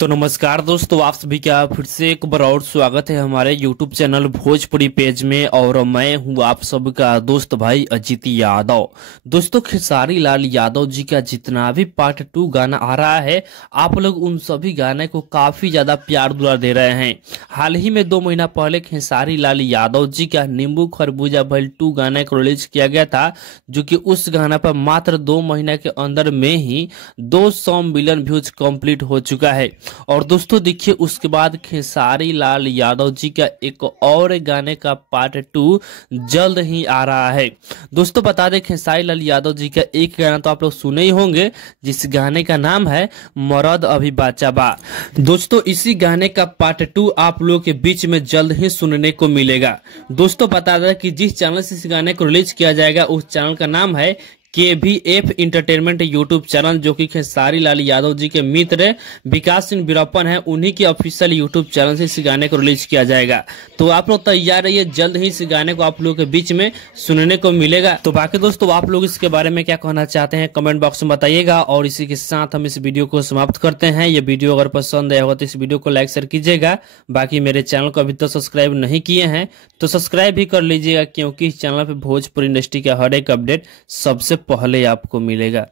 तो नमस्कार दोस्तों, आप सभी का फिर से एक बार और स्वागत है हमारे YouTube चैनल भोजपुरी पेज में। और मैं हूं आप सबका दोस्त भाई अजीत यादव। दोस्तों, खेसारी लाल यादव जी का जितना भी पार्ट 2 गाना आ रहा है, आप लोग उन सभी गाने को काफी ज्यादा प्यार दुलार दे रहे हैं। हाल ही में 2 महीना पहले खेसारी लाल यादव जी का नींबू खरबूजा भइल 2 गाने को रिलीज किया गया था, जो कि उस गाना पर मात्र 2 महीने के अंदर में ही 200 मिलियन व्यूज कंप्लीट हो चुका है। और दोस्तों देखिए, उसके बाद खेसारी लाल यादव जी का एक और गाने का पार्ट 2 जल्द ही आ रहा है। दोस्तों बता दें, खेसारी लाल यादव जी का एक गाना तो आप लोग सुने ही होंगे, जिस गाने का नाम है मरद अभी बाचा बा। दोस्तों इसी गाने का पार्ट 2 आप लोगों के बीच में जल्द ही सुनने को मिलेगा। दोस्तों बता दें कि जिस चैनल से इस गाने को रिलीज किया जाएगा, उस चैनल का नाम है KVF इंटरटेनमेंट यूट्यूब चैनल, जो कि खेसारी लाल यादव जी के मित्र विकास सिंह वीरप्पन है, उन्हीं के ऑफिशियल यूट्यूब चैनल से इस गाने को रिलीज किया जाएगा। तो आप लोग तैयार रहिए, जल्द ही इस गाने को आप लोगों के बीच में सुनने को मिलेगा। तो बाकी दोस्तों, आप लोग इसके बारे में क्या कहना चाहते हैं कमेंट बॉक्स में बताइएगा। और इसी के साथ हम इस वीडियो को समाप्त करते हैं। ये वीडियो अगर पसंद आया होगा तो इस वीडियो को लाइक शेयर कीजिएगा। बाकी मेरे चैनल को अभी तक सब्सक्राइब नहीं किए हैं तो सब्सक्राइब भी कर लीजिएगा, क्योंकि इस चैनल पे भोजपुरी इंडस्ट्री का हर एक अपडेट सबसे पहले आपको मिलेगा।